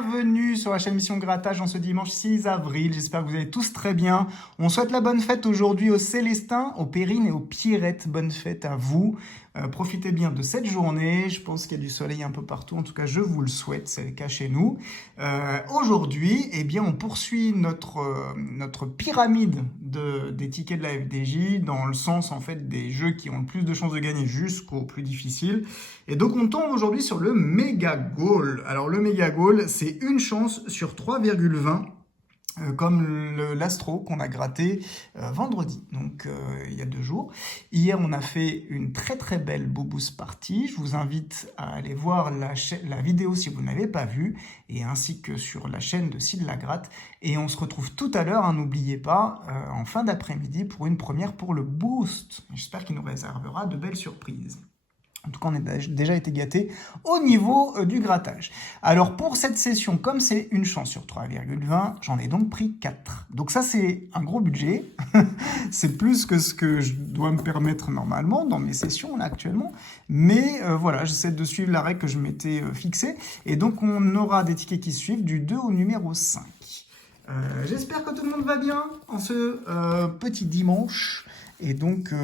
bienvenue sur la chaîne Mission Grattage en ce dimanche 6 avril. J'espère que vous allez tous très bien. On souhaite la bonne fête aujourd'hui aux Célestins, aux Pérines et aux Pierrettes. Bonne fête à vous. Profitez bien de cette journée. Je pense qu'il y a du soleil un peu partout. En tout cas, je vous le souhaite. C'est le cas chez nous. Aujourd'hui, eh bien, on poursuit notre pyramide des tickets de la FDJ dans le sens en fait des jeux qui ont le plus de chances de gagner jusqu'aux plus difficiles. Et donc, on tombe aujourd'hui sur le Mega Goal. Alors, le Mega Goal, c'est une chance sur 3,20. Comme l'Astro qu'on a gratté vendredi, donc il y a 2 jours. Hier, on a fait une très très belle Bobous Party. Je vous invite à aller voir la vidéo si vous ne l'avez pas vue, et ainsi que sur la chaîne de Sid la Gratte. Et on se retrouve tout à l'heure, hein, n'oubliez pas, en fin d'après-midi pour une première pour le Boost. J'espère qu'il nous réservera de belles surprises. En tout cas, on a déjà été gâtés au niveau du grattage. Alors, pour cette session, comme c'est une chance sur 3,20, j'en ai donc pris 4. Donc ça, c'est un gros budget. C'est plus que ce que je dois me permettre normalement dans mes sessions là, actuellement. Mais voilà, j'essaie de suivre la règle que je m'étais fixée. Et donc, on aura des tickets qui suivent du 2 au numéro 5. J'espère que tout le monde va bien en ce petit dimanche. Et donc,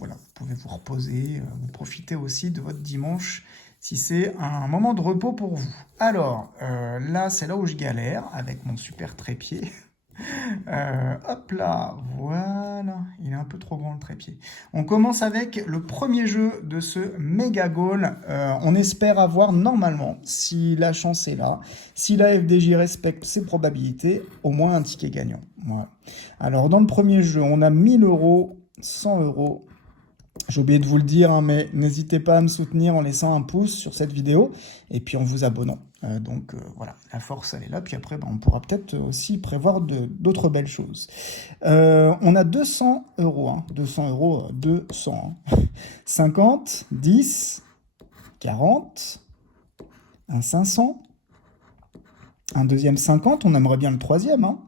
voilà, vous pouvez vous reposer, vous profiter aussi de votre dimanche si c'est un moment de repos pour vous. Alors, là, c'est là où je galère avec mon super trépied. Hop là, voilà, il est un peu trop grand le trépied. On commence avec le premier jeu de ce Mega Goal. On espère avoir normalement, si la chance est là, si la FDJ respecte ses probabilités, au moins un ticket gagnant. Voilà. Alors, dans le premier jeu, on a 1000 €, 100 €. J'ai oublié de vous le dire, hein, mais n'hésitez pas à me soutenir en laissant un pouce sur cette vidéo et puis en vous abonnant. Voilà, la force elle est là. Puis après, on pourra peut-être aussi prévoir d'autres belles choses. On a 200 €, hein, 200 €, 200. Hein. 50, 10, 40, un 500, un deuxième 50. On aimerait bien le troisième. Hein.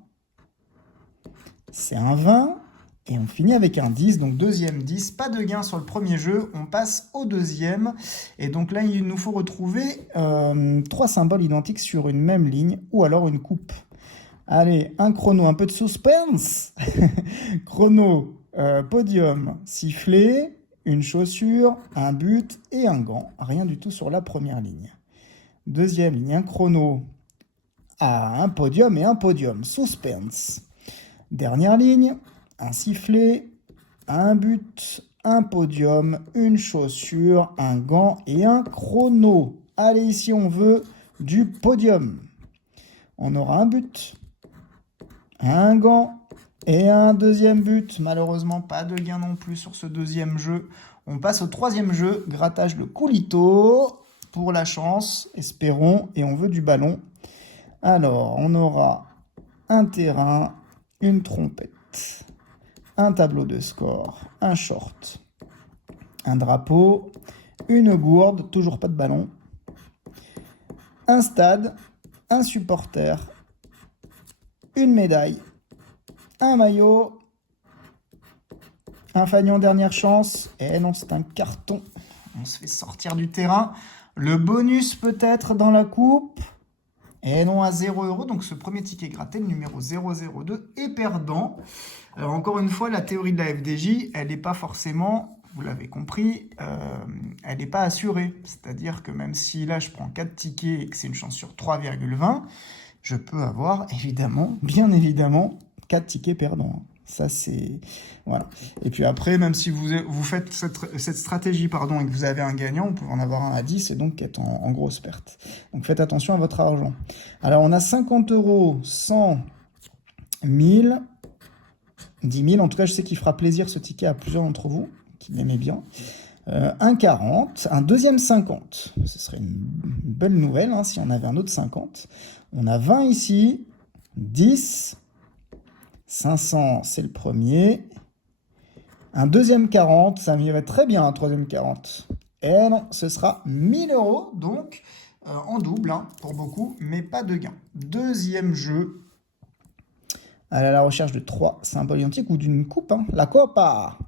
C'est un 20. Et on finit avec un 10, donc deuxième 10. Pas de gain sur le premier jeu, on passe au deuxième. Et donc là, il nous faut retrouver 3 symboles identiques sur une même ligne, ou alors une coupe. Allez, un chrono, un peu de suspense. Chrono, podium, sifflet, une chaussure, un but et un gant. Rien du tout sur la première ligne. Deuxième ligne, un chrono, un podium et un podium, suspense. Dernière ligne, un sifflet, un but, un podium, une chaussure, un gant et un chrono. Allez, ici, on veut du podium. On aura un but, un gant et un deuxième but. Malheureusement, pas de gain non plus sur ce deuxième jeu. On passe au troisième jeu, grattage le Coolito. Pour la chance, espérons, et on veut du ballon. Alors, on aura un terrain, une trompette, un tableau de score, un short, un drapeau, une gourde, toujours pas de ballon, un stade, un supporter, une médaille, un maillot, un fanion dernière chance, et non, c'est un carton. On se fait sortir du terrain. Le bonus peut-être dans la coupe. Et non, à 0 €, donc ce premier ticket gratté, le numéro 002, est perdant. Alors encore une fois, la théorie de la FDJ, elle n'est pas forcément, vous l'avez compris, elle n'est pas assurée. C'est-à-dire que même si là, je prends 4 tickets et que c'est une chance sur 3,20, je peux avoir évidemment, bien évidemment, 4 tickets perdants. Ça, c'est... Voilà. Et puis après, même si vous faites cette stratégie et que vous avez un gagnant, vous pouvez en avoir un à 10 et donc être en grosse perte. Donc faites attention à votre argent. Alors, on a 50 €, 100, 1000, 10 000. En tout cas, je sais qu'il fera plaisir ce ticket à plusieurs d'entre vous qui l'aimez bien. Un 40, un deuxième 50. Ce serait une belle nouvelle hein, si on avait un autre 50. On a 20 ici, 10... 500, c'est le premier. Un deuxième 40, ça m'irait très bien, un troisième 40. Et non, ce sera 1000 €, donc en double, hein, pour beaucoup, mais pas de gain. Deuxième jeu, à la recherche de 3 symboles identiques ou d'une coupe, hein, la Copa.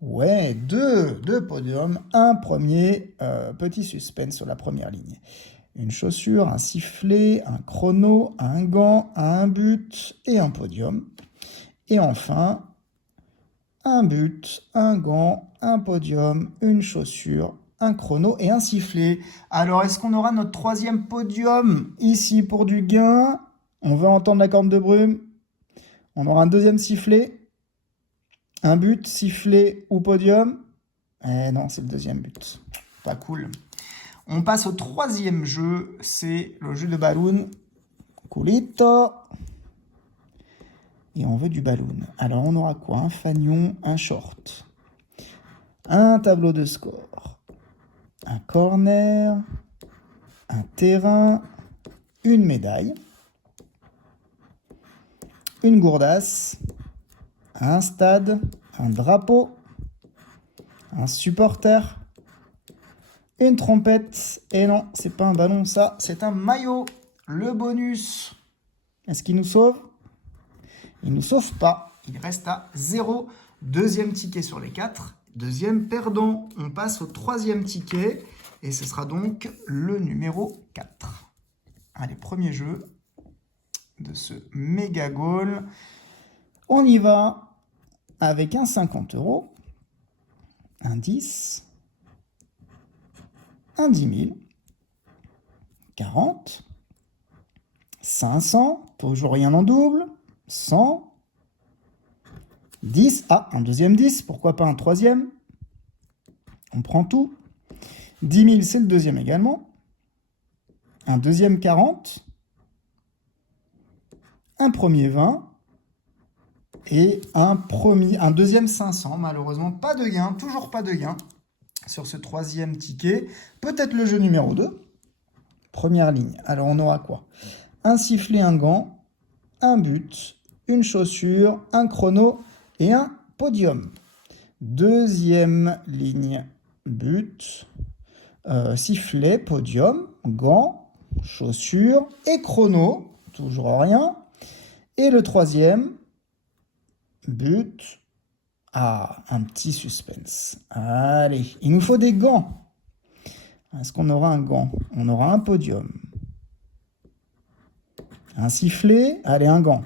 Ouais, deux podiums, un premier petit suspense sur la première ligne. une chaussure, un sifflet, un chrono, un gant, un but et un podium. Et enfin, un but, un gant, un podium, une chaussure, un chrono et un sifflet. Alors, est-ce qu'on aura notre troisième podium ici pour du gain? On veut entendre la corne de brume. On aura un deuxième sifflet. Un but, sifflet ou podium? Eh non, c'est le deuxième but. Pas cool. On passe au troisième jeu. C'est le jeu de ballon. Culito. Et on veut du ballon. Alors, on aura quoi? Un fanion, un short. Un tableau de score. Un corner. Un terrain. Une médaille. Une gourdasse. Un stade. Un drapeau. Un supporter. Une trompette. Et non, c'est pas un ballon, ça. C'est un maillot. Le bonus. Est-ce qu'il nous sauve? Il ne nous sauve pas. Il reste à 0. Deuxième ticket sur les 4. Deuxième perdant. On passe au troisième ticket. Et ce sera donc le numéro 4. Allez, premier jeu de ce méga goal. On y va avec un 50 €, un 10, un 10 000, 40, 500, toujours rien en double, 100, 10, ah, un deuxième 10, pourquoi pas un troisième? On prend tout. 10 000, c'est le deuxième également. Un deuxième 40, un premier 20 et un deuxième 500. Malheureusement, pas de gain, toujours pas de gain sur ce troisième ticket. Peut-être le jeu numéro 2. Première ligne. Alors, on aura quoi? Un sifflet, un gant, un but, une chaussure, un chrono et un podium. Deuxième ligne, but, sifflet, podium, gant, chaussure et chrono. Toujours rien. Et le troisième, but. Ah, un petit suspense. Allez, il nous faut des gants. Est-ce qu'on aura un gant? On aura un podium. Un sifflet, allez, un gant.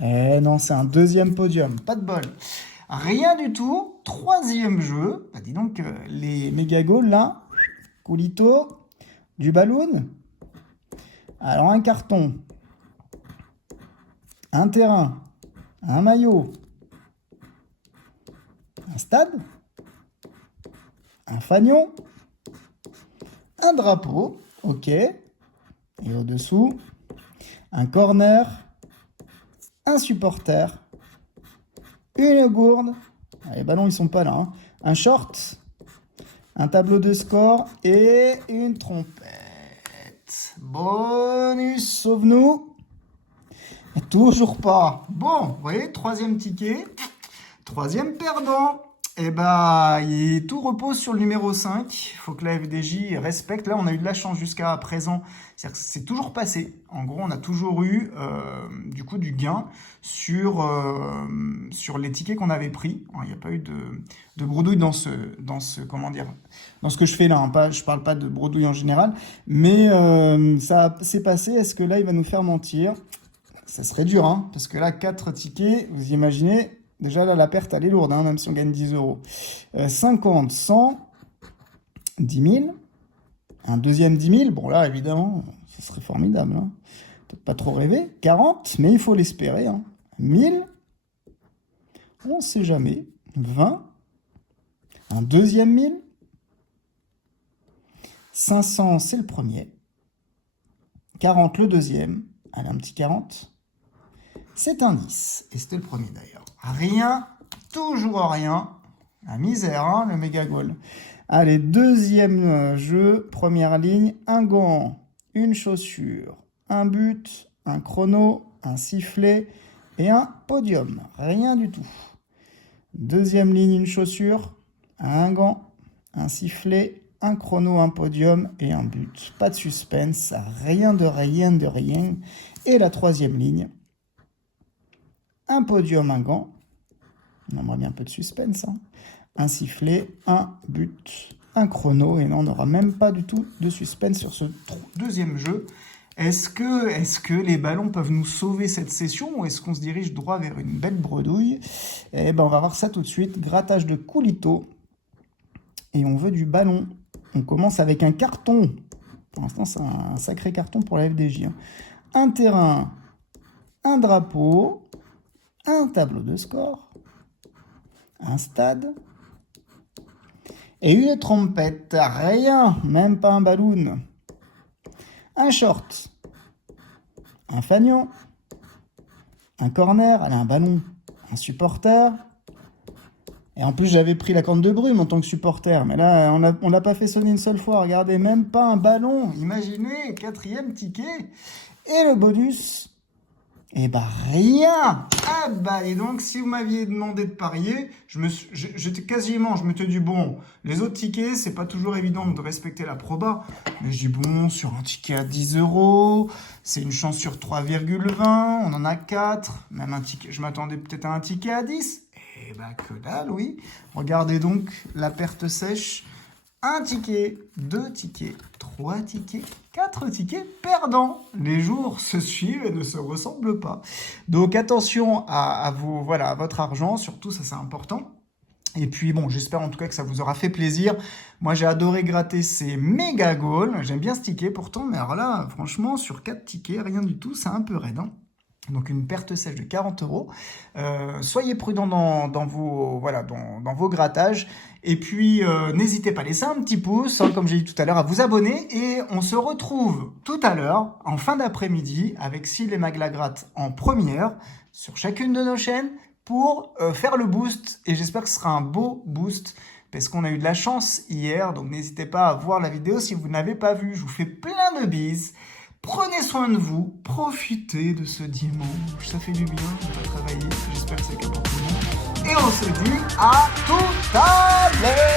Eh non, c'est un deuxième podium. Pas de bol. Rien du tout. Troisième jeu. Bah, dis donc, les méga goals là. Culito. Du ballon. Alors, un carton. Un terrain. Un maillot. Un stade. Un fanion. Un drapeau. Ok. Et au-dessous, un corner. Un supporter. Une gourde. Ah, les ballons, ils sont pas là. Hein. Un short. Un tableau de score. Et une trompette. Bonus, sauve-nous. Toujours pas. Bon, vous voyez, troisième ticket. Troisième perdant. Et bah, tout repose sur le numéro 5. Il faut que la FDJ respecte. Là, on a eu de la chance jusqu'à présent. C'est-à-dire que c'est toujours passé. En gros, on a toujours eu du coup du gain sur les tickets qu'on avait pris. Il n'y a pas eu de bredouille dans ce comment dire, dans ce que je fais là. Hein. Je parle pas de bredouille en général, mais ça s'est passé. Est-ce que là, il va nous faire mentir? Ça serait dur, hein, parce que là, 4 tickets, vous imaginez. Déjà, là, la perte, elle est lourde, hein, même si on gagne 10 €. 50, 100, 10 000. Un deuxième 10 000. Bon, là, évidemment, ce serait formidable. Hein. Peut-être pas trop rêver. 40, mais il faut l'espérer. Hein. 1000. On ne sait jamais. 20. Un deuxième 1000. 500, c'est le premier. 40, le deuxième. Allez, un petit 40. C'est un 10. Et c'était le premier, d'ailleurs. Rien, toujours rien. La misère, hein, le méga goal. Allez, deuxième jeu, première ligne. Un gant, une chaussure, un but, un chrono, un sifflet et un podium. Rien du tout. Deuxième ligne, une chaussure, un gant, un sifflet, un chrono, un podium et un but. Pas de suspense, rien de rien de rien. Et la troisième ligne. Un podium, un gant. On aimerait bien un peu de suspense. Hein. Un sifflet, un but, un chrono. Et là, on n'aura même pas du tout de suspense sur ce deuxième jeu. Est-ce que les ballons peuvent nous sauver cette session ou est-ce qu'on se dirige droit vers une belle bredouille? Eh ben, on va voir ça tout de suite. Grattage de Coolito. Et on veut du ballon. On commence avec un carton. Pour l'instant, c'est un sacré carton pour la FDJ. Hein. Un terrain, un drapeau, un tableau de score, un stade et une trompette. Rien, même pas un ballon. Un short, un fanion, un corner, allez, un ballon, un supporter. Et en plus, j'avais pris la corne de brume en tant que supporter. Mais là, on l'a pas fait sonner une seule fois. Regardez, même pas un ballon. Imaginez, 4e ticket. Et le bonus, eh ben rien. Ah bah, et donc, si vous m'aviez demandé de parier, je m'étais dit, bon, les autres tickets, c'est pas toujours évident de respecter la proba. Mais je dis, bon, sur un ticket à 10 €, c'est une chance sur 3,20, on en a 4. Même un ticket, je m'attendais peut-être à un ticket à 10. Eh ben, que dalle, oui. Regardez donc la perte sèche. 1 ticket, 2 tickets, 3 tickets, 4 tickets perdants. Les jours se suivent et ne se ressemblent pas. Donc attention à votre argent, surtout ça c'est important. Et puis bon, j'espère en tout cas que ça vous aura fait plaisir. Moi j'ai adoré gratter ces méga goals. J'aime bien ce ticket pourtant, mais alors là, franchement, sur 4 tickets, rien du tout, c'est un peu raide. Hein. Donc une perte sèche de 40 €. Soyez prudents dans vos grattages. Et puis n'hésitez pas à laisser un petit pouce, hein, comme j'ai dit tout à l'heure, à vous abonner. Et on se retrouve tout à l'heure, en fin d'après-midi, avec Syl et Maglagratte en première, sur chacune de nos chaînes, pour faire le boost. Et j'espère que ce sera un beau boost, parce qu'on a eu de la chance hier. Donc n'hésitez pas à voir la vidéo si vous ne l'avez pas vue. Je vous fais plein de bises. Prenez soin de vous, profitez de ce dimanche, ça fait du bien de pas travailler, j'espère que c'est le cas pour tout le monde. Et on se dit à tout à l'heure.